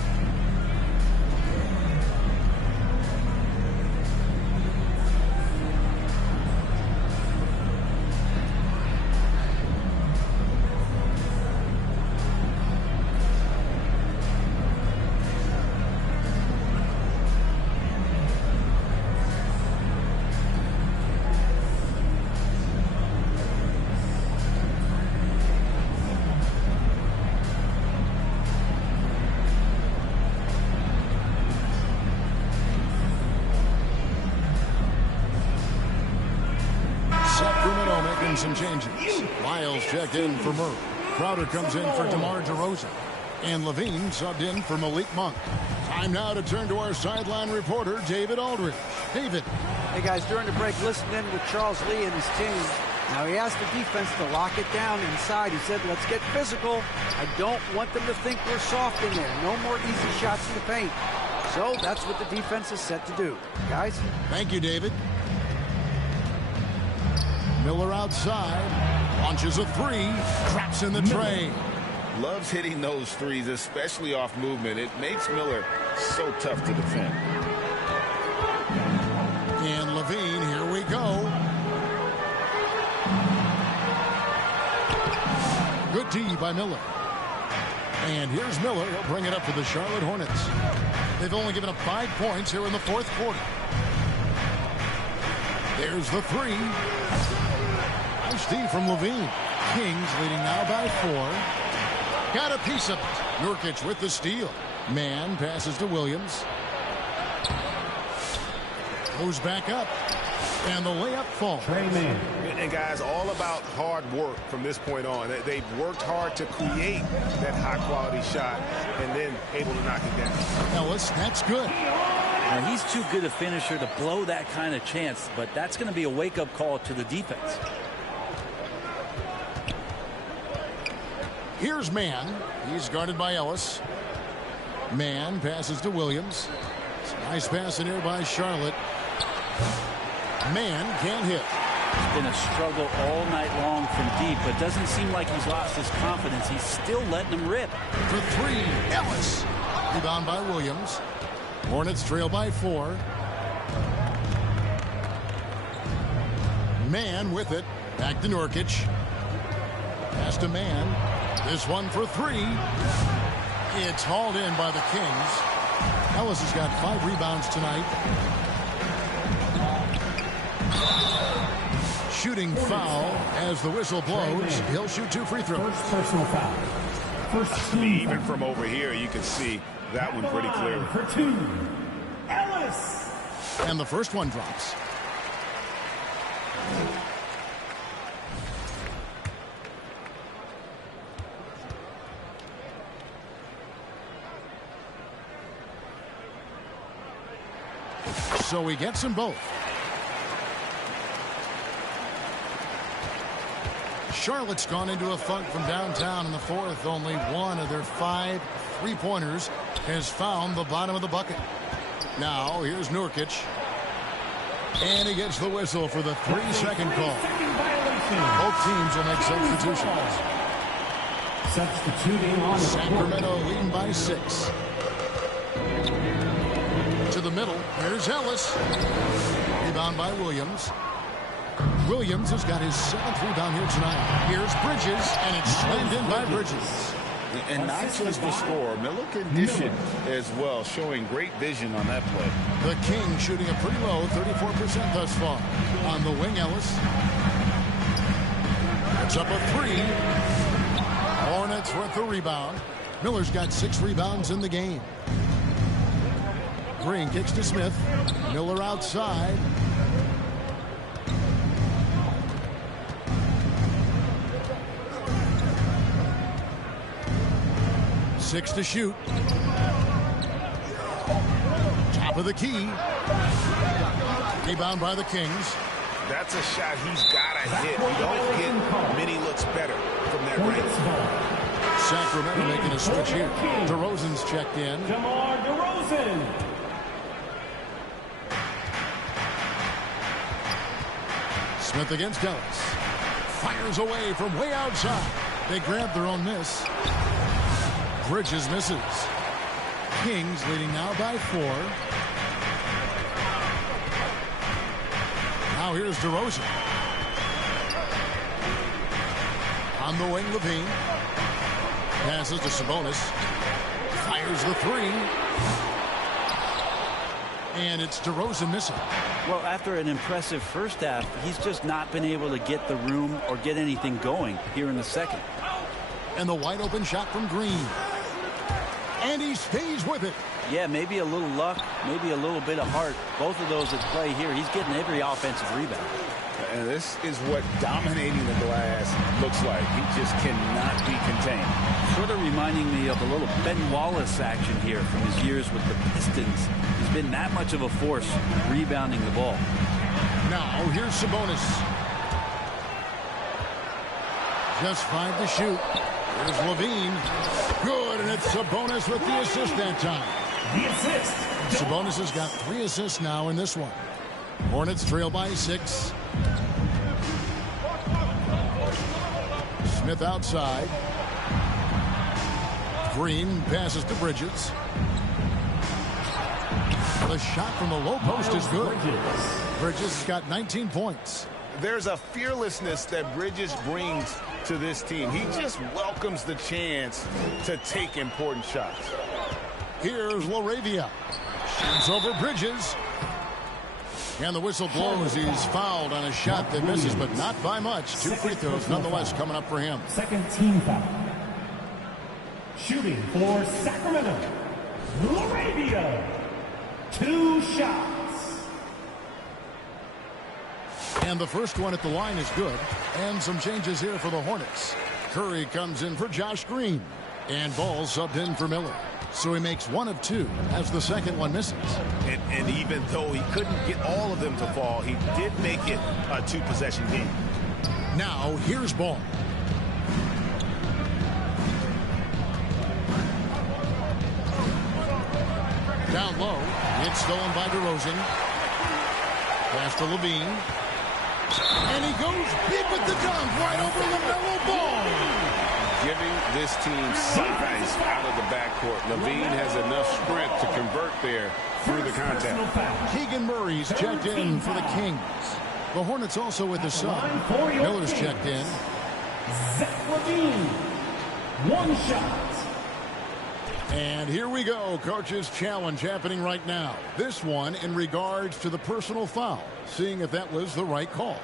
Some changes. Lyles checked in for Murray. Crowder comes in for DeMar DeRozan. And Levine subbed in for Malik Monk. Time now to turn to our sideline reporter, David Aldridge. David. Hey, guys, during the break, listening with Charles Lee and his team. Now, he asked the defense to lock it down inside. He said, let's get physical. I don't want them to think we're soft in there. No more easy shots in the paint. So that's what the defense is set to do. Guys? Thank you, David. Miller outside, launches a 3, traps in the tray. Loves hitting those threes, especially off movement. It makes Miller so tough to defend. And Levine, here we go. Good D by Miller. And here's Miller. He'll bring it up for the Charlotte Hornets. They've only given up 5 points here in the fourth quarter. There's the 3. Nice D from Levine. Kings leading now by 4. Got a piece of it. Nurkic with the steal. Mann passes to Williams. Goes back up. And the layup falls. And guys, all about hard work from this point on. They've worked hard to create that high-quality shot and then able to knock it down. Ellis, that's good. Now, he's too good a finisher to blow that kind of chance, but that's going to be a wake-up call to the defense. Here's Mann. He's guarded by Ellis. Mann passes to Williams. It's a nice pass in here by Charlotte. Mann can't hit. It's been a struggle all night long from deep, but doesn't seem like he's lost his confidence. He's still letting them rip. For 3, Ellis. Rebound by Williams. Hornets trail by 4. Man with it. Back to Nurkic. Pass to Man. This one for three. It's hauled in by the Kings. Ellis has got 5 rebounds tonight. Shooting foul as the whistle blows. He'll shoot 2 free throws. First personal foul. First team Even from over here, you can see that one pretty clearly. For 2, Ellis. And the first one drops. So he gets them both. Charlotte's gone into a funk from downtown in the fourth. Only one of their 5 3-pointers has found the bottom of the bucket. Now here's Nurkic. And he gets the whistle for the 3-second call. Both teams will make substitutions. Substituting on the Sacramento leading by 6. To the middle. Here's Ellis. Rebound by Williams. Williams has got his 7th rebound here tonight. Here's Bridges, and it's slammed in by Bridges. And not just the score, Miller conditioned as well, showing great vision on that play. The Kings shooting a pretty low 34% thus far. On the wing, Ellis. It's up a 3. Hornets with the rebound. Miller's got 6 rebounds in the game. Green kicks to Smith. Miller outside. Six to shoot. Top of the key. Rebound by the Kings. That's a shot he's got to hit. You don't get many looks better from that range. Sacramento making a switch here. DeRozan's checked in. DeMar DeRozan. Smith against Ellis. Fires away from way outside. They grab their own miss. Bridges misses. Kings leading now by 4. Now here's DeRozan. On the wing, Levine. Passes to Sabonis. Fires the 3. And it's DeRozan missing. Well, after an impressive first half, he's just not been able to get the room or get anything going here in the second. And the wide open shot from Green. And he stays with it. Yeah, maybe a little luck, maybe a little bit of heart. Both of those at play here. He's getting every offensive rebound. And this is what dominating the glass looks like. He just cannot be contained. Sort of reminding me of a little Ben Wallace action here from his years with the Pistons. He's been that much of a force rebounding the ball. Now here's Sabonis. Just 5 to shoot. Here's Levine. Good, and it's Sabonis with the assist that time. The assist. Sabonis has got 3 assists now in this one. Hornets trail by 6. Smith outside. Green passes to Bridges. The shot from the low post is good. Bridges has got 19 points. There's a fearlessness that Bridges brings to this team. He just welcomes the chance to take important shots. Here's LaRavia. Shoots over Bridges. And the whistle blows. He's fouled on a shot that misses, but not by much. 2 free throws nonetheless coming up for him. Second team foul. Shooting for Sacramento. LaRavia. 2 shots. And the first one at the line is good. And some changes here for the Hornets. Curry comes in for Josh Green. And Ball subbed in for Miller. So he makes 1 of 2 as the second one misses. And even though he couldn't get all of them to fall, he did make it a 2-possession game. Now here's Ball. Down low. It's stolen by DeRozan. Pass to Levine. And he goes big with the dunk right over LaMelo Ball. Giving this team size out of the backcourt. Levine has enough strength to convert there through the contact. Keegan Murray's checked in for the Kings. The Hornets also with the sub. Miller's checked in. Zach LaVine, 1 shot. And here we go. Coach's challenge happening right now. This one in regards to the personal foul. Seeing if that was the right call.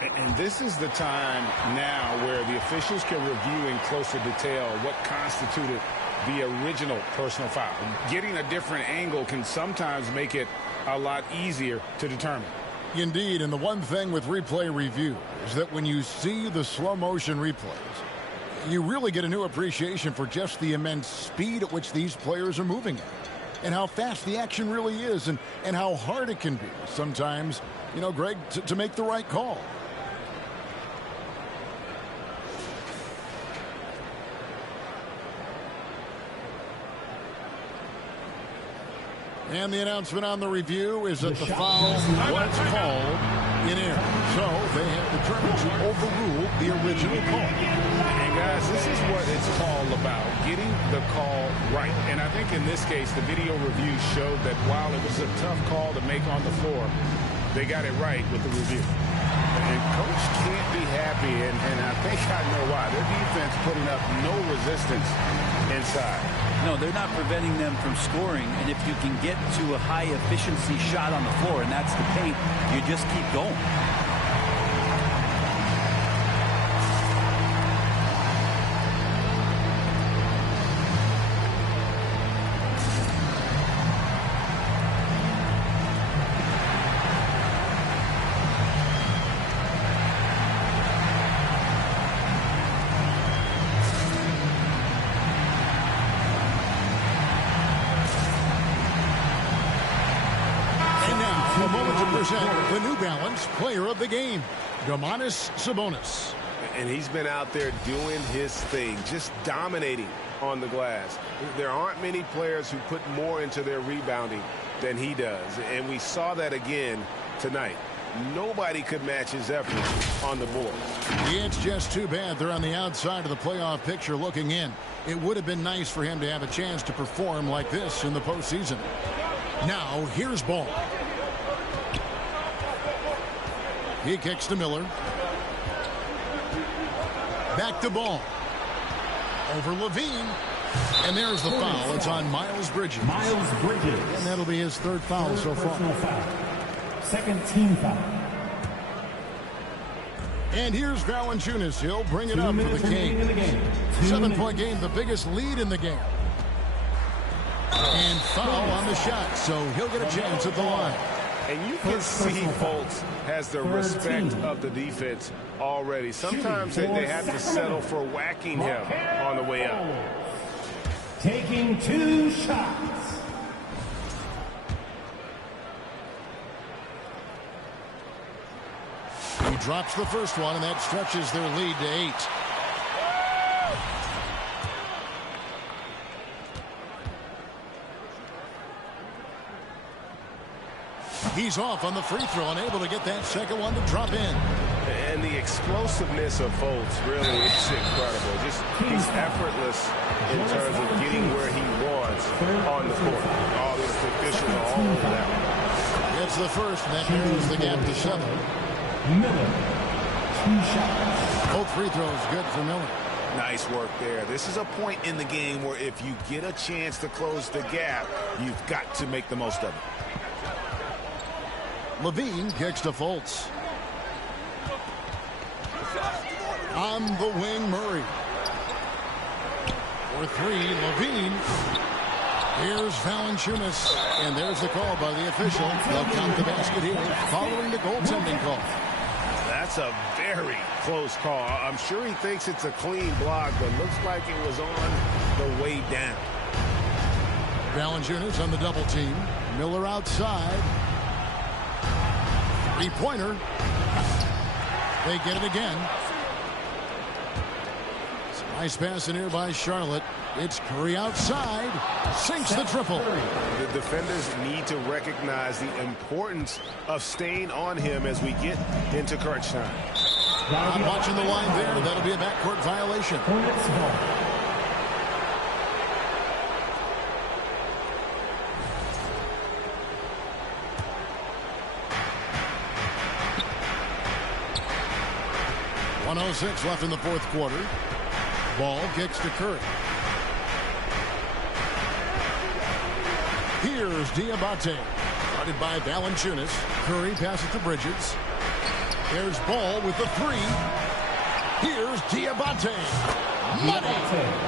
And this is the time now where the officials can review in closer detail what constituted the original personal foul. Getting a different angle can sometimes make it a lot easier to determine. Indeed, and the one thing with replay review is that when you see the slow motion replays, you really get a new appreciation for just the immense speed at which these players are moving at, and how fast the action really is, and how hard it can be sometimes, you know, Greg, to make the right call. And the announcement on the review is that the foul was called in error. So they have determined to overrule the original call. And guys, this is what it's all about, getting the call right. And I think in this case, the video review showed that while it was a tough call to make on the floor, they got it right with the review. And Coach can't be happy, and I think I know why. Their defense putting up no resistance inside. No, they're not preventing them from scoring, and if you can get to a high-efficiency shot on the floor, and that's the paint, you just keep going. The New Balance Player of the Game, Domantas Sabonis. And he's been out there doing his thing, just dominating on the glass. There aren't many players who put more into their rebounding than he does. And we saw that again tonight. Nobody could match his effort on the board. It's just too bad they're on the outside of the playoff picture looking in. It would have been nice for him to have a chance to perform like this in the postseason. Now, here's Ball. He kicks to Miller. Back to Ball. Over LaVine. And there's the foul. It's on Miles Bridges. Miles Bridges. And that'll be his third foul so far. Foul. Second team foul. And here's Valanciunas. He'll bring it up for the Kings. 7-point game, the biggest lead in the game. And foul on the shot, so he'll get a chance at the line. And you can see Fultz has the respect of the defense already. Sometimes they have to settle for whacking him on the way up. Taking 2 shots. He drops the first one, and that stretches their lead to 8. He's off on the free throw, unable to get that second one to drop in. And the explosiveness of Fultz really is incredible. Just he's effortless in terms of getting where he wants on the court. All the officials are all over that. It's the first, and that narrows the gap to 7. Miller, 2 shots. Both free throws good for Miller. Nice work there. This is a point in the game where if you get a chance to close the gap, you've got to make the most of it. LaVine kicks to Fultz. On the wing, Murray. For 3, LaVine. Here's Valanciunas. And there's the call by the official. They'll count the basket here following the goaltending call. That's a very close call. I'm sure he thinks it's a clean block, but looks like it was on the way down. Valanciunas on the double team. Miller outside. Three-pointer. They get it again. Nice pass in here by Charlotte. It's Curry outside. Sinks the triple. The defenders need to recognize the importance of staying on him as we get into crunch time. I'm watching the line there. That'll be a backcourt violation. 1:06 left in the fourth quarter. Ball kicks to Curry. Here's Diabate. Guarded by Valanciunas. Curry passes to Bridges. There's Ball with the three. Here's Diabate. Money!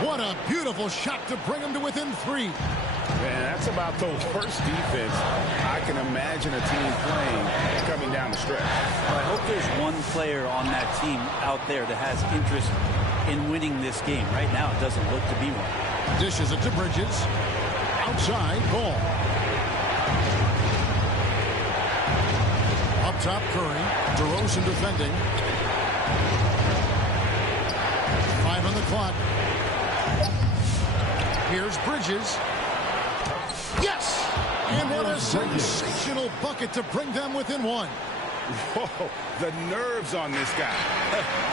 What a beautiful shot to bring him to within 3. Man, that's about the worst defense I can imagine a team playing coming down the stretch. Well, I hope there's one player on that team out there that has interest in winning this game. Right now, it doesn't look to be one. Dishes it to Bridges. Outside, Ball. Up top, Curry. DeRozan defending. 5 on the clock. Here's Bridges. Yes! And what a sensational bucket to bring them within 1. Whoa, the nerves on this guy.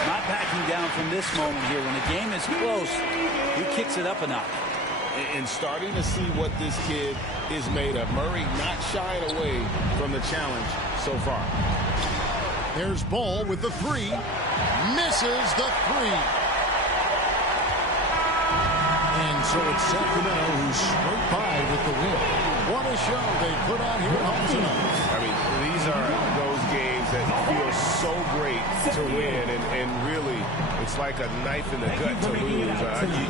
Not backing down from this moment here. When the game is close, he kicks it up a notch. And starting to see what this kid is made of. Murray not shying away from the challenge so far. There's Ball with the 3. Misses the 3. And so it's Sacramento who's straight by with the win. What a show they put on here at home tonight. I mean, these are those games that feel so great to win, and really, it's like a knife in the gut to lose.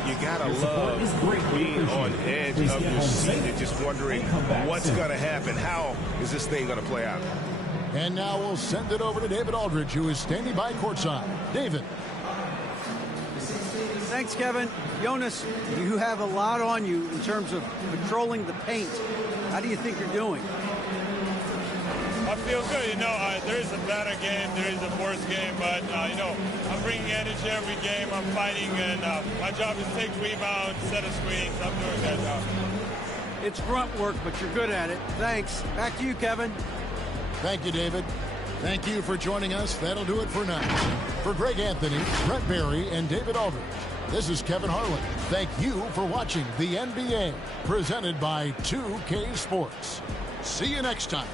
You gotta love being on edge of your seat and just wondering what's gonna happen. How is this thing gonna play out? And now we'll send it over to David Aldridge, who is standing by courtside. David. Thanks, Kevin. Jonas, you have a lot on you in terms of controlling the paint. How do you think you're doing? I feel good. You know, there is a better game, there is a worse game, but, you know, I'm bringing energy every game. I'm fighting, and my job is to take rebounds, set a screens. I'm doing that job. It's grunt work, but you're good at it. Thanks. Back to you, Kevin. Thank you, David. Thank you for joining us. That'll do it for now. For Greg Anthony, Brent Barry, and David Aldridge, this is Kevin Harlan. Thank you for watching the NBA, presented by 2K Sports. See you next time.